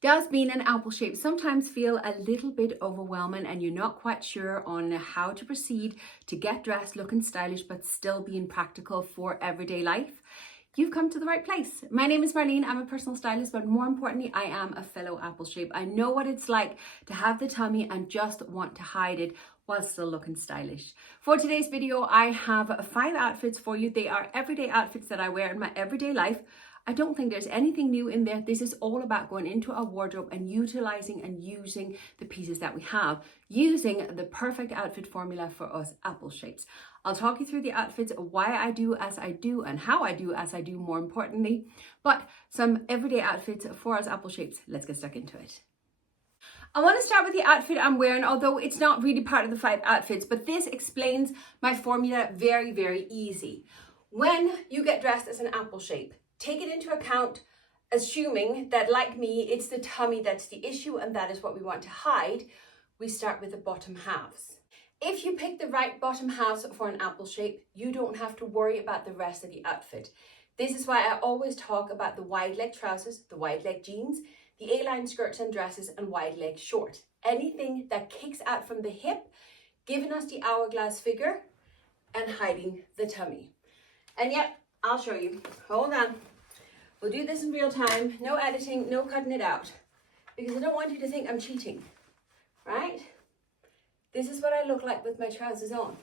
Does being an apple shape sometimes feel a little bit overwhelming and you're not quite sure on how to proceed to get dressed looking stylish but still being practical for everyday life? You've come to the right place. My name is Marleen. I'm a personal stylist, but more importantly, I am a fellow apple shape. I know what it's like to have the tummy and just want to hide it while still looking stylish. For today's video, I have 5 outfits for you. They are everyday outfits that I wear in my everyday life. I don't think there's anything new in there. This is all about going into our wardrobe and utilizing and using the pieces that we have, using the perfect outfit formula for us apple shapes. I'll talk you through the outfits, why I do as I do and how I do as I do, more importantly, but some everyday outfits for us apple shapes. Let's get stuck into it. I want to start with the outfit I'm wearing, although it's not really part of the 5 outfits, but this explains my formula very, very easy. When you get dressed as an apple shape, take it into account, assuming that, like me, it's the tummy that's the issue and that is what we want to hide. We start with the bottom halves. If you pick the right bottom halves for an apple shape, you don't have to worry about the rest of the outfit. This is why I always talk about the wide leg trousers, the wide leg jeans, the A-line skirts and dresses, and wide leg short. Anything that kicks out from the hip, giving us the hourglass figure and hiding the tummy. And yet, I'll show you. Hold on. We'll do this in real time. No editing, no cutting it out. Because I don't want you to think I'm cheating. Right? This is what I look like with my trousers on.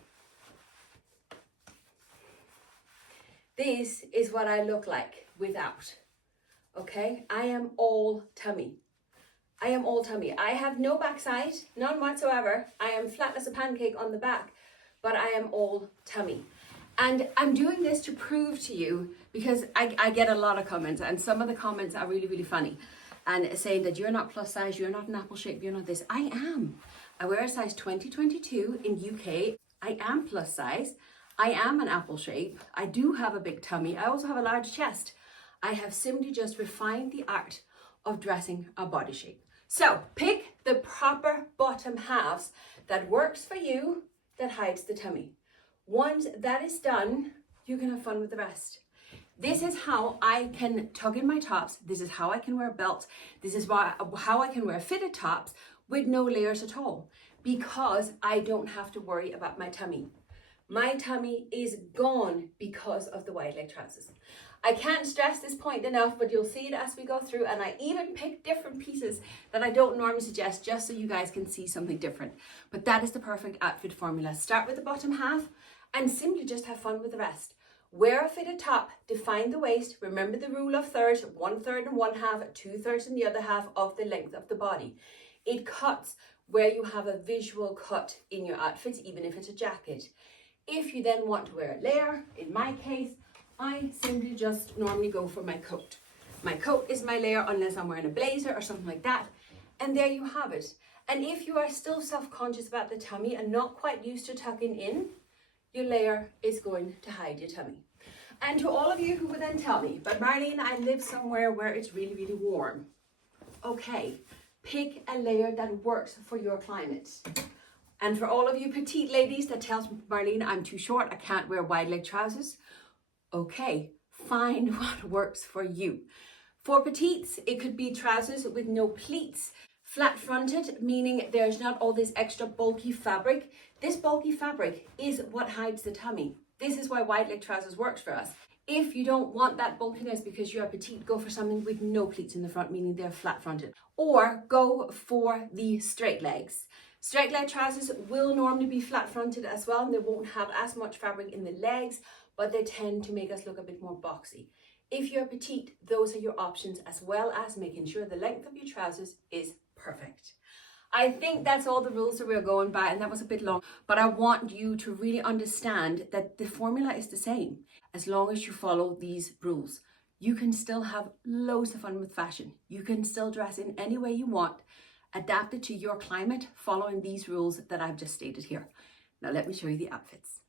This is what I look like without. Okay? I am all tummy. I am all tummy. I have no backside, none whatsoever. I am flat as a pancake on the back, but I am all tummy. And I'm doing this to prove to you, because I get a lot of comments, and some of the comments are really, really funny, and saying that you're not plus size, you're not an apple shape, you're not this. I am. I wear a size 2022 in UK. I am plus size. I am an apple shape. I do have a big tummy. I also have a large chest. I have simply just refined the art of dressing a body shape. So pick the proper bottom halves that works for you, that hides the tummy. Once that is done, you can have fun with the rest. This is how I can tuck in my tops. This is how I can wear belts. This is how I can wear fitted tops with no layers at all, because I don't have to worry about my tummy. My tummy is gone because of the wide leg trousers. I can't stress this point enough, but you'll see it as we go through, and I even pick different pieces that I don't normally suggest, just so you guys can see something different. But that is the perfect outfit formula. Start with the bottom half and simply just have fun with the rest. Wear a fitted top, define the waist, remember the rule of thirds, 1/3 and 1/2, 2/3 and the other half of the length of the body. It cuts where you have a visual cut in your outfits, even if it's a jacket. If you then want to wear a layer, in my case, I simply just normally go for my coat. My coat is my layer unless I'm wearing a blazer or something like that. And there you have it. And if you are still self-conscious about the tummy and not quite used to tucking in, your layer is going to hide your tummy. And to all of you who would then tell me, but Marleen, I live somewhere where it's really, really warm. Okay, pick a layer that works for your climate. And for all of you petite ladies that tells me, Marleen, I'm too short, I can't wear wide leg trousers. Okay, find what works for you. For petites, it could be trousers with no pleats. Flat fronted, meaning there's not all this extra bulky fabric. This bulky fabric is what hides the tummy. This is why wide leg trousers works for us. If you don't want that bulkiness because you're a petite, go for something with no pleats in the front, meaning they're flat fronted. Or go for the straight legs. Straight leg trousers will normally be flat fronted as well, and they won't have as much fabric in the legs, but they tend to make us look a bit more boxy. If you're petite, those are your options, as well as making sure the length of your trousers is perfect. I think that's all the rules that we're going by, and that was a bit long, but I want you to really understand that the formula is the same. As long as you follow these rules, you can still have loads of fun with fashion. You can still dress in any way you want, adapted to your climate, following these rules that I've just stated here. Now let me show you the outfits.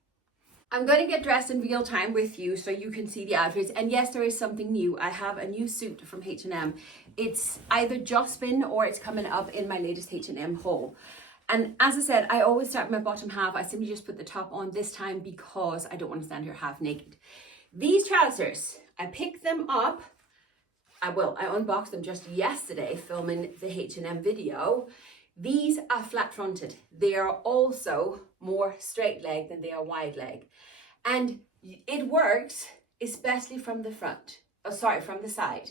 I'm going to get dressed in real time with you so you can see the outfits. And yes, there is something new. I have a new suit from H&M. It's either just been or it's coming up in my latest H&M haul. And as I said, I always start my bottom half. I simply just put the top on this time because I don't want to stand here half naked. These trousers, I picked them up I will. I unboxed them just yesterday filming the H&M video. These are flat fronted. They are also more straight leg than they are wide leg. And it works, especially from the front. Oh, sorry, from the side.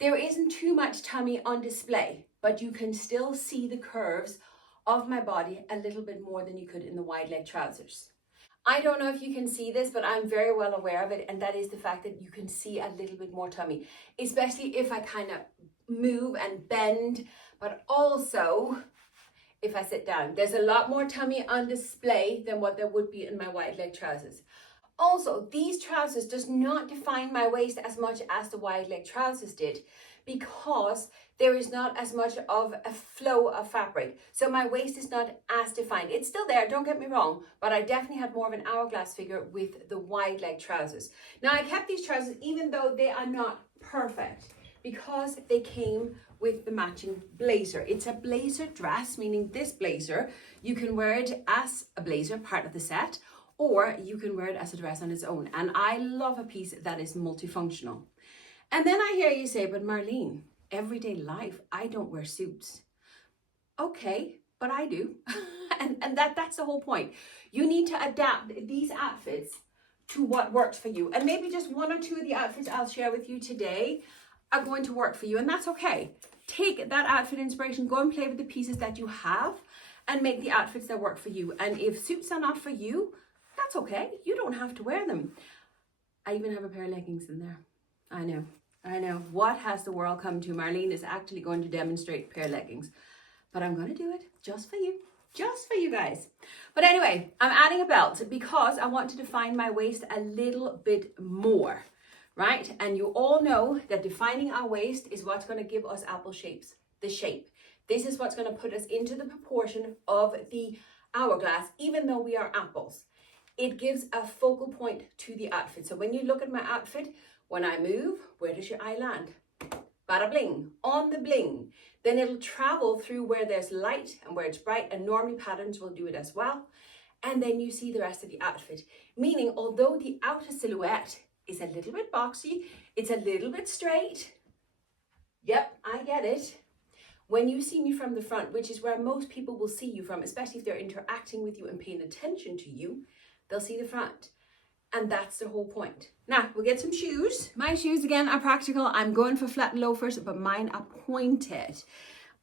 There isn't too much tummy on display, but you can still see the curves of my body a little bit more than you could in the wide leg trousers. I don't know if you can see this, but I'm very well aware of it, and that is the fact that you can see a little bit more tummy, especially if I kind of move and bend, but also if I sit down. There's a lot more tummy on display than what there would be in my wide leg trousers. Also, these trousers does not define my waist as much as the wide leg trousers did, because there is not as much of a flow of fabric. So my waist is not as defined. It's still there, don't get me wrong, but I definitely had more of an hourglass figure with the wide leg trousers. Now I kept these trousers even though they are not perfect, because they came with the matching blazer. It's a blazer dress, meaning this blazer, you can wear it as a blazer, part of the set, or you can wear it as a dress on its own. And I love a piece that is multifunctional. And then I hear you say, but Marleen, everyday life, I don't wear suits. Okay, but I do. and that's the whole point. You need to adapt these outfits to what works for you. And maybe just one or two of the outfits I'll share with you today are going to work for you, and that's okay. Take that outfit inspiration, go and play with the pieces that you have and make the outfits that work for you. And if suits are not for you, that's okay. You don't have to wear them. I even have a pair of leggings in there. I know. What has the world come to? Marleen is actually going to demonstrate a pair of leggings, but I'm going to do it just for you guys. But anyway, I'm adding a belt because I want to define my waist a little bit more, right? And you all know that defining our waist is what's going to give us apple shapes, the shape. This is what's going to put us into the proportion of the hourglass, even though we are apples. It gives a focal point to the outfit. So when you look at my outfit, when I move, where does your eye land? Bada bling, on the bling. Then it'll travel through where there's light and where it's bright, and normally patterns will do it as well. And then you see the rest of the outfit. Meaning, although the outer silhouette is a little bit boxy, it's a little bit straight. Yep, I get it. When you see me from the front, which is where most people will see you from, especially if they're interacting with you and paying attention to you, they'll see the front. And that's the whole point. Now, we'll get some shoes. My shoes, again, are practical. I'm going for flat loafers, but mine are pointed.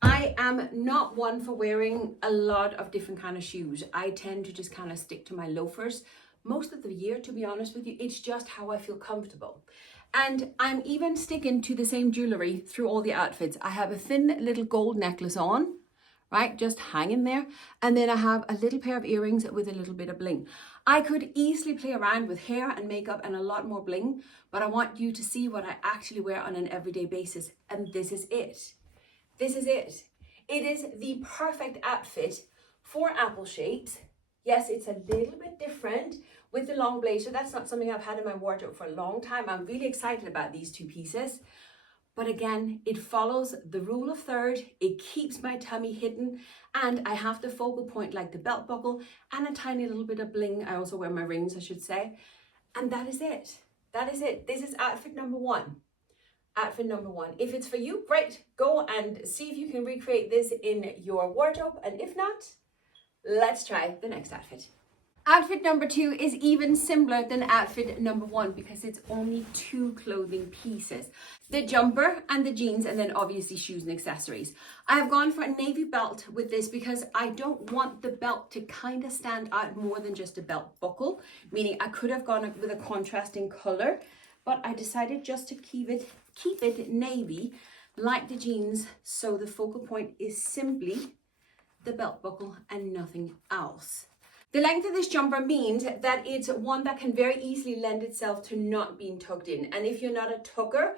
I am not one for wearing a lot of different kind of shoes. I tend to just kind of stick to my loafers most of the year, to be honest with you. It's just how I feel comfortable. And I'm even sticking to the same jewelry through all the outfits. I have a thin little gold necklace on, right? Just hanging there. And then I have a little pair of earrings with a little bit of bling. I could easily play around with hair and makeup and a lot more bling, but I want you to see what I actually wear on an everyday basis. And this is it. This is it. It is the perfect outfit for apple shapes. Yes, it's a little bit different with the long blazer. That's not something I've had in my wardrobe for a long time. I'm really excited about these two pieces. But again, it follows the rule of third. It keeps my tummy hidden, and I have the focal point like the belt buckle and a tiny little bit of bling. I also wear my rings, I should say. And that is it. That is it. This is outfit number one. Outfit number one. If it's for you, great. Go and see if you can recreate this in your wardrobe. And if not, let's try the next outfit. Outfit number two is even simpler than outfit number one because it's only two clothing pieces. The jumper and the jeans, and then obviously shoes and accessories. I have gone for a navy belt with this because I don't want the belt to kind of stand out more than just a belt buckle, meaning I could have gone with a contrasting color, but I decided just to keep it navy like the jeans, so the focal point is simply the belt buckle and nothing else. The length of this jumper means that it's one that can very easily lend itself to not being tucked in. And if you're not a tucker,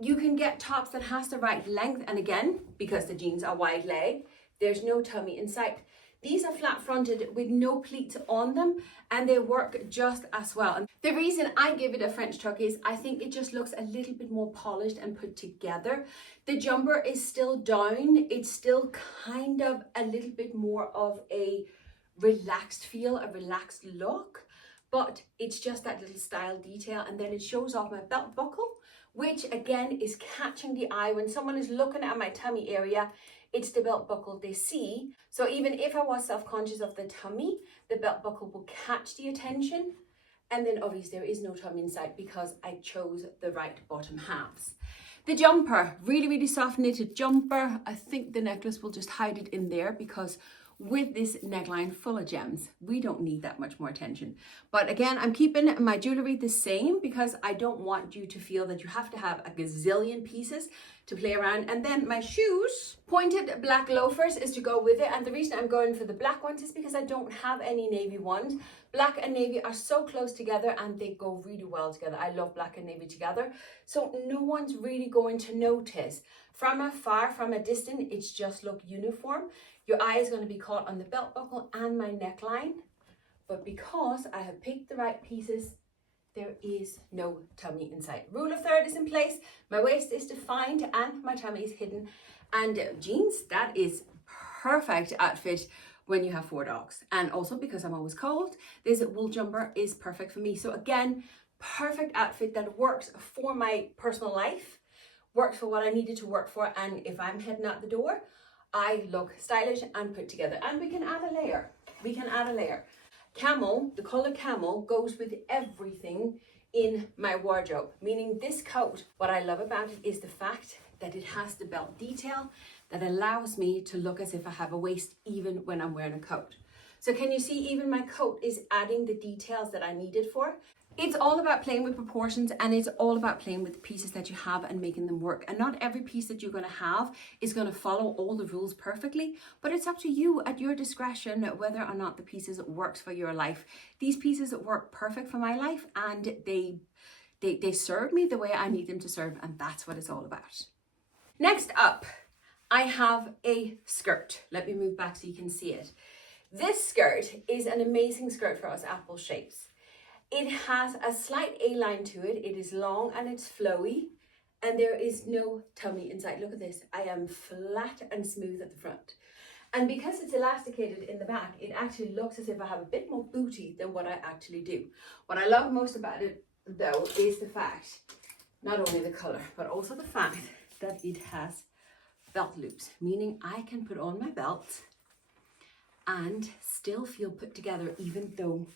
you can get tops that has the right length. And again, because the jeans are wide leg, there's no tummy in sight. These are flat fronted with no pleats on them, and they work just as well. And the reason I give it a French tuck is I think it just looks a little bit more polished and put together. The jumper is still down. It's still kind of a little bit more of a relaxed feel, a relaxed look, but it's just that little style detail. And then it shows off my belt buckle which again is catching the eye. When someone is looking at my tummy area, it's the belt buckle they see. So even if I was self-conscious of the tummy, the belt buckle will catch the attention. And then obviously there is no tummy in sight because I chose the right bottom halves. The jumper, really, really soft knitted jumper. I think the necklace will just hide it in there because with this neckline full of gems, we don't need that much more attention. But again, I'm keeping my jewelry the same because I don't want you to feel that you have to have a gazillion pieces to play around. And then my shoes, pointed black loafers is to go with it. And the reason I'm going for the black ones is because I don't have any navy ones. Black and navy are so close together and they go really well together. I love black and navy together. So no one's really going to notice. From afar, from a distance, it's just look uniform. Your eye is going to be caught on the belt buckle and my neckline. But because I have picked the right pieces, there is no tummy in sight. Rule of third is in place. My waist is defined and my tummy is hidden. And jeans, that is perfect outfit when you have 4 dogs. And also because I'm always cold, this wool jumper is perfect for me. So again, perfect outfit that works for my personal life, works for what I needed to work for. And if I'm heading out the door, I look stylish and put together. And we can add a layer. We can add a layer. Camel, the color camel goes with everything in my wardrobe, meaning this coat, what I love about it is the fact that it has the belt detail that allows me to look as if I have a waist even when I'm wearing a coat. So can you see even my coat is adding the details that I needed for? It's all about playing with proportions and it's all about playing with the pieces that you have and making them work. And not every piece that you're going to have is going to follow all the rules perfectly, but it's up to you at your discretion whether or not the pieces works for your life. These pieces work perfect for my life and they serve me the way I need them to serve, and that's what it's all about. Next up, I have a skirt. Let me move back so you can see it. This skirt is an amazing skirt for us apple shapes. It has a slight A-line to it. It is long and it's flowy and there is no tummy inside. Look at this. I am flat and smooth at the front. And because it's elasticated in the back, it actually looks as if I have a bit more booty than what I actually do. What I love most about it though is the fact, not only the color, but also the fact that it has belt loops, meaning I can put on my belt and still feel put together even though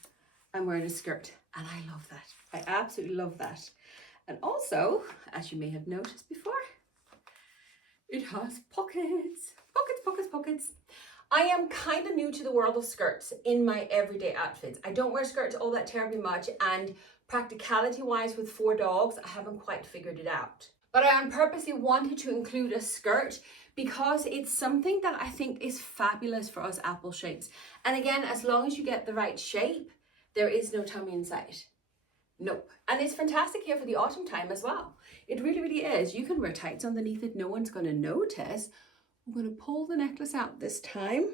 I'm wearing a skirt. And I love that. I absolutely love that. And also, as you may have noticed before, it has pockets. Pockets, pockets, pockets. I am kind of new to the world of skirts in my everyday outfits. I don't wear skirts all that terribly much, and practicality wise with 4 dogs, I haven't quite figured it out. But I purposely wanted to include a skirt because it's something that I think is fabulous for us apple shapes. And again, as long as you get the right shape, there is no tummy in sight. Nope. And it's fantastic here for the autumn time as well. It really, really is. You can wear tights underneath it. No one's going to notice. I'm going to pull the necklace out this time.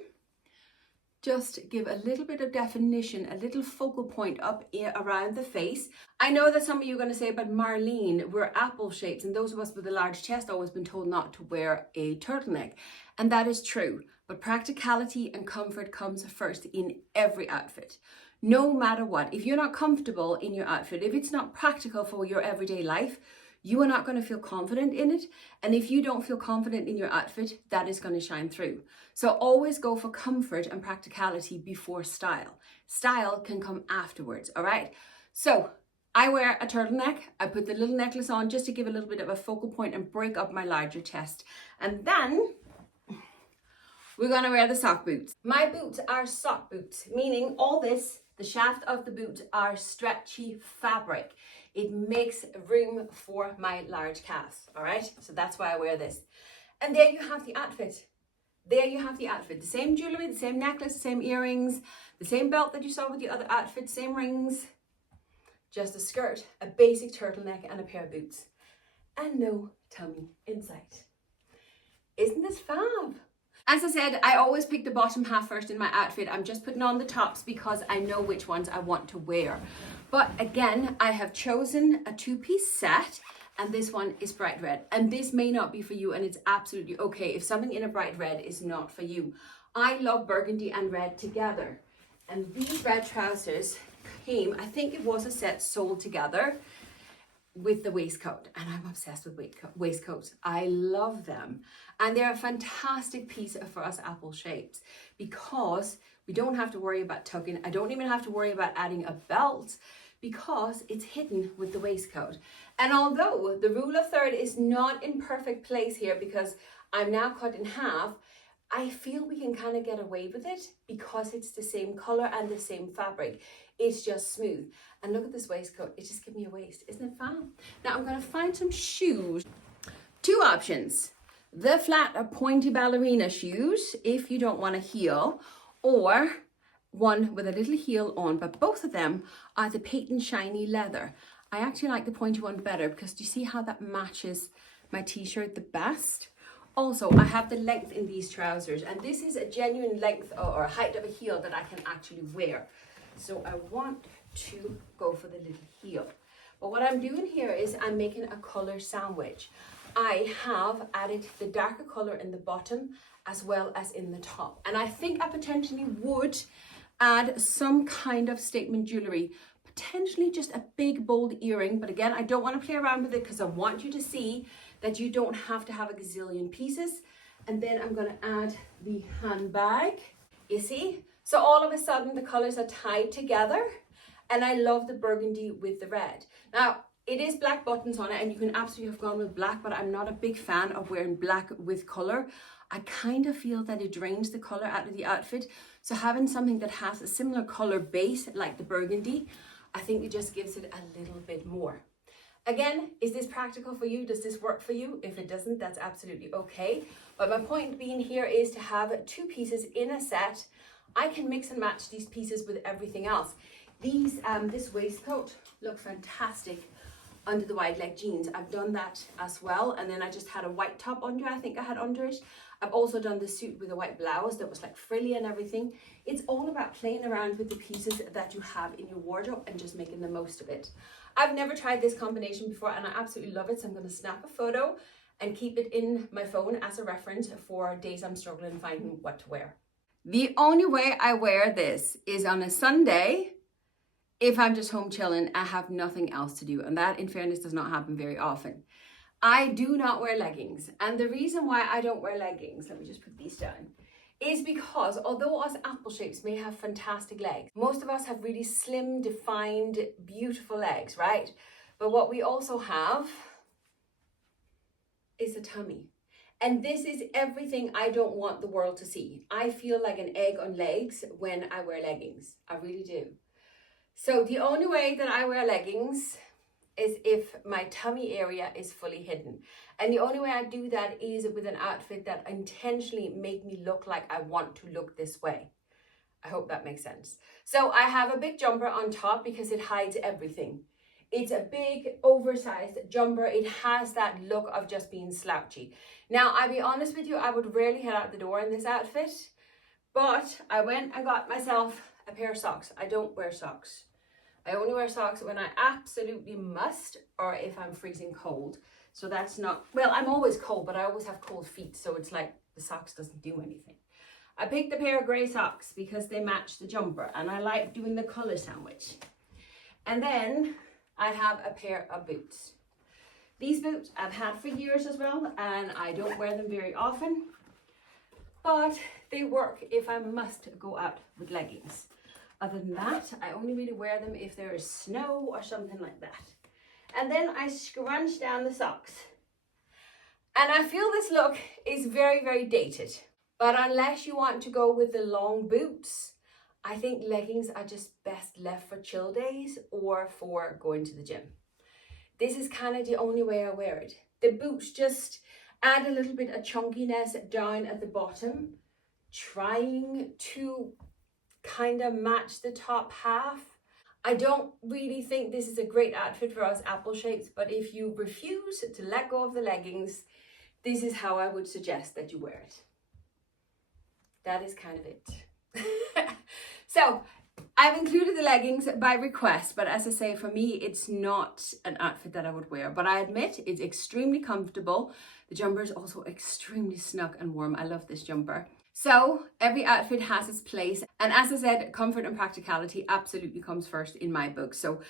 Just give a little bit of definition, a little focal point up around the face. I know that some of you are going to say, but Marleen, we're apple shapes, and those of us with a large chest always been told not to wear a turtleneck. And that is true. But practicality and comfort comes first in every outfit. No matter what, if you're not comfortable in your outfit, if it's not practical for your everyday life, you are not going to feel confident in it. And if you don't feel confident in your outfit, that is going to shine through. So always go for comfort and practicality before style. Style can come afterwards, all right? So I wear a turtleneck. I put the little necklace on just to give a little bit of a focal point and break up my larger chest. And then we're going to wear the sock boots. My boots are sock boots, meaning all this, the shaft of the boot are stretchy fabric. It makes room for my large calves, all right? So that's why I wear this. And there you have the outfit. There you have the outfit. The same jewelry, the same necklace, the same earrings, the same belt that you saw with the other outfit, same rings. Just a skirt, a basic turtleneck, and a pair of boots. And no tummy in sight. Isn't this fab? As I said, I always pick the bottom half first in my outfit. I'm just putting on the tops because I know which ones I want to wear. But again, I have chosen a 2-piece set, and this one is bright red. And this may not be for you, and it's absolutely okay if something in a bright red is not for you. I love burgundy and red together. And these red trousers came, I think it was a set sold together. with the waistcoat, and I'm obsessed with waistcoats. I love them, and they're a fantastic piece for us apple shapes because we don't have to worry about tucking. I don't even have to worry about adding a belt because it's hidden with the waistcoat. And although the rule of third is not in perfect place here because I'm now cut in half, I feel we can kind of get away with it because it's the same color and the same fabric. It's just smooth. And look at this waistcoat. It just gives me a waist. Isn't it fun? Now I'm going to find some shoes. Two options. The flat or pointy ballerina shoes if you don't want a heel, or one with a little heel on, but both of them are the patent shiny leather. I actually like the pointy one better because do you see how that matches my t-shirt the best? Also, I have the length in these trousers, and this is a genuine length or height of a heel that I can actually wear. So I want to go for the little heel. But what I'm doing here is I'm making a color sandwich. I have added the darker color in the bottom as well as in the top. And I think I potentially would add some kind of statement jewelry, potentially just a big bold earring. But again, I don't want to play around with it because I want you to see that you don't have to have a gazillion pieces. And then I'm going to add the handbag, you see? So all of a sudden the colors are tied together, and I love the burgundy with the red. Now, it is black buttons on it, and you can absolutely have gone with black, but I'm not a big fan of wearing black with color. I kind of feel that it drains the color out of the outfit. So having something that has a similar color base like the burgundy, I think it just gives it a little bit more. Again, is this practical for you? Does this work for you? If it doesn't, that's absolutely okay. But my point being here is to have two pieces in a set. I can mix and match these pieces with everything else. This waistcoat look fantastic under the wide leg jeans. I've done that as well, and then I just had a white top under. I think I had under it. I've also done the suit with a white blouse that was like frilly and everything. It's all about playing around with the pieces that you have in your wardrobe and just making the most of it. I've never tried this combination before, and I absolutely love it. So I'm going to snap a photo and keep it in my phone as a reference for days I'm struggling finding what to wear. The only way I wear this is on a Sunday. If I'm just home chilling, I have nothing else to do. And that, in fairness, does not happen very often. I do not wear leggings. And the reason why I don't wear leggings, let me just put these down, is because although us apple shapes may have fantastic legs, most of us have really slim, defined, beautiful legs, right? But what we also have is a tummy. And this is everything I don't want the world to see. I feel like an egg on legs when I wear leggings. I really do. So the only way that I wear leggings is if my tummy area is fully hidden. And the only way I do that is with an outfit that intentionally make me look like I want to look this way. I hope that makes sense. So I have a big jumper on top because it hides everything. It's a big oversized jumper. It has that look of just being slouchy. Now, I'll be honest with you, I would rarely head out the door in this outfit, but I went and got myself a pair of socks. I don't wear socks. I only wear socks when I absolutely must or if I'm freezing cold. So that's not, well, I'm always cold, but I always have cold feet. So it's like the socks doesn't do anything. I picked a pair of gray socks because they match the jumper and I like doing the color sandwich. And then I have a pair of boots. These boots I've had for years as well, and I don't wear them very often, but they work if I must go out with leggings. Other than that, I only really wear them if there is snow or something like that. And then I scrunch down the socks. And I feel this look is very, very dated. But unless you want to go with the long boots, I think leggings are just best left for chill days or for going to the gym. This is kind of the only way I wear it. The boots just add a little bit of chunkiness down at the bottom, trying to kind of match the top half. I don't really think this is a great outfit for us apple shapes, but if you refuse to let go of the leggings, this is how I would suggest that you wear it. That is kind of it. So I've included the leggings by request, but as I say, for me, it's not an outfit that I would wear, but I admit it's extremely comfortable. The jumper is also extremely snug and warm. I love this jumper. So every outfit has its place. And as I said, comfort and practicality absolutely comes first in my book. So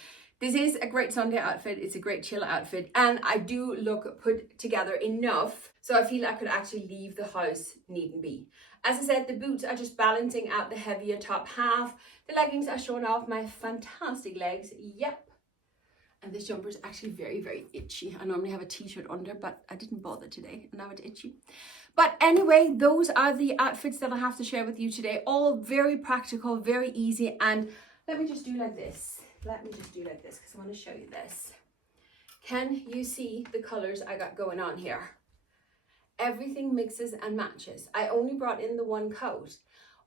This is a great Sunday outfit. It's a great chill outfit. And I do look put together enough so I feel I could actually leave the house needn't be. As I said, the boots are just balancing out the heavier top half. The leggings are showing off my fantastic legs. Yep. And this jumper is actually very, very itchy. I normally have a t-shirt under, but I didn't bother today. And now it's itchy. But anyway, those are the outfits that I have to share with you today. All very practical, very easy. And let me just do like this. Let me just do like this because I want to show you this. Can you see the colors I got going on here? Everything mixes and matches. I only brought in the one coat.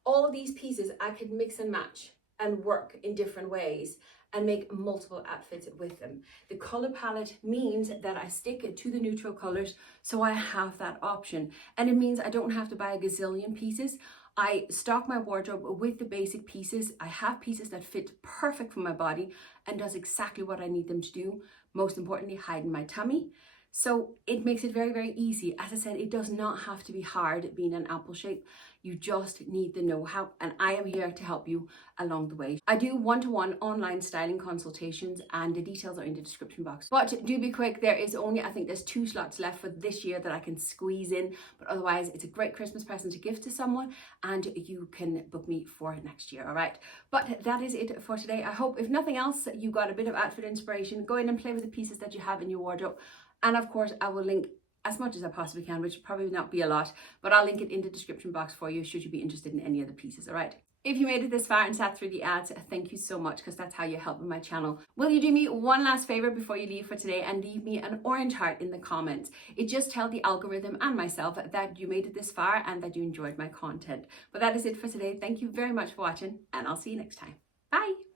All these pieces I could mix and match and work in different ways and make multiple outfits with them. The color palette means that I stick to the neutral colors, so I have that option. And it means I don't have to buy a gazillion pieces. I stock my wardrobe with the basic pieces. I have pieces that fit perfect for my body and does exactly what I need them to do. Most importantly, hiding my tummy. So it makes it very, very easy. As I said, it does not have to be hard being an apple shape. You just need the know-how, and I am here to help you along the way. I do one-to-one online styling consultations, and the details are in the description box. But do be quick, there is only, I think there's 2 slots left for this year that I can squeeze in, but otherwise it's a great Christmas present to gift to someone, and you can book me for next year, all right? But that is it for today. I hope, if nothing else, you got a bit of outfit inspiration. Go in and play with the pieces that you have in your wardrobe. And of course, I will link as much as I possibly can, which probably not be a lot, but I'll link it in the description box for you should you be interested in any of the pieces, all right? If you made it this far and sat through the ads, thank you so much, because that's how you help with my channel. Will you do me one last favor before you leave for today and leave me an orange heart in the comments? It just tells the algorithm and myself that you made it this far and that you enjoyed my content. But that is it for today. Thank you very much for watching, and I'll see you next time. Bye.